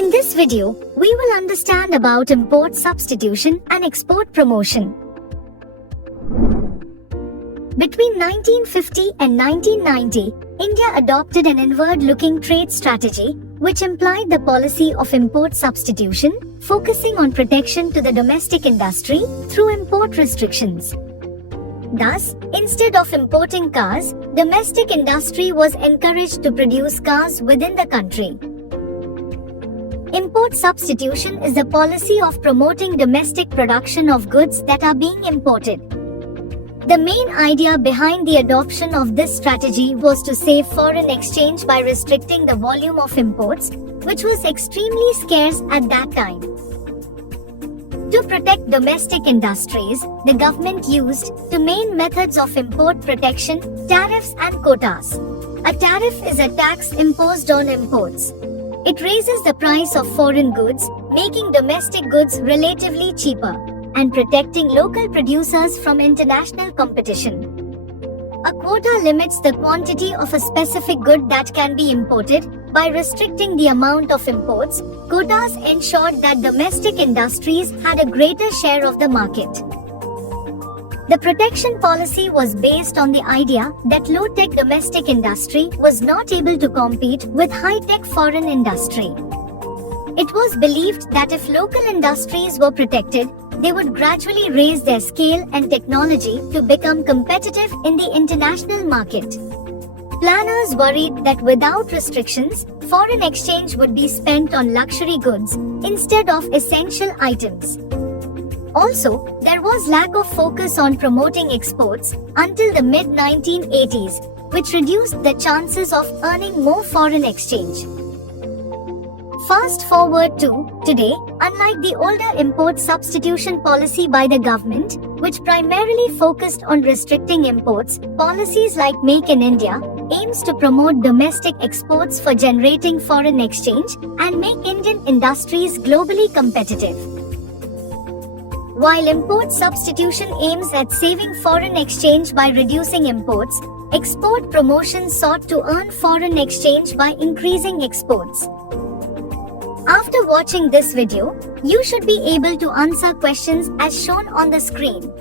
In this video, we will understand about import substitution and export promotion. Between 1950 and 1990, India adopted an inward-looking trade strategy, which implied the policy of import substitution, focusing on protection to the domestic industry through import restrictions. Thus, instead of importing cars, domestic industry was encouraged to produce cars within the country. Import substitution is the policy of promoting domestic production of goods that are being imported. The main idea behind the adoption of this strategy was to save foreign exchange by restricting the volume of imports, which was extremely scarce at that time. To protect domestic industries, the government used two main methods of import protection: tariffs and quotas. A tariff is a tax imposed on imports. It raises the price of foreign goods, making domestic goods relatively cheaper, and protecting local producers from international competition. A quota limits the quantity of a specific good that can be imported. By restricting the amount of imports, quotas ensured that domestic industries had a greater share of the market. The protection policy was based on the idea that low-tech domestic industry was not able to compete with high-tech foreign industry. It was believed that if local industries were protected, they would gradually raise their scale and technology to become competitive in the international market. Planners worried that without restrictions, foreign exchange would be spent on luxury goods instead of essential items. Also, there was lack of focus on promoting exports until the mid-1980s, which reduced the chances of earning more foreign exchange. Fast forward to today, unlike the older import substitution policy by the government, which primarily focused on restricting imports, policies like Make in India aims to promote domestic exports for generating foreign exchange and make Indian industries globally competitive. While import substitution aims at saving foreign exchange by reducing imports, export promotion sought to earn foreign exchange by increasing exports. After watching this video, you should be able to answer questions as shown on the screen.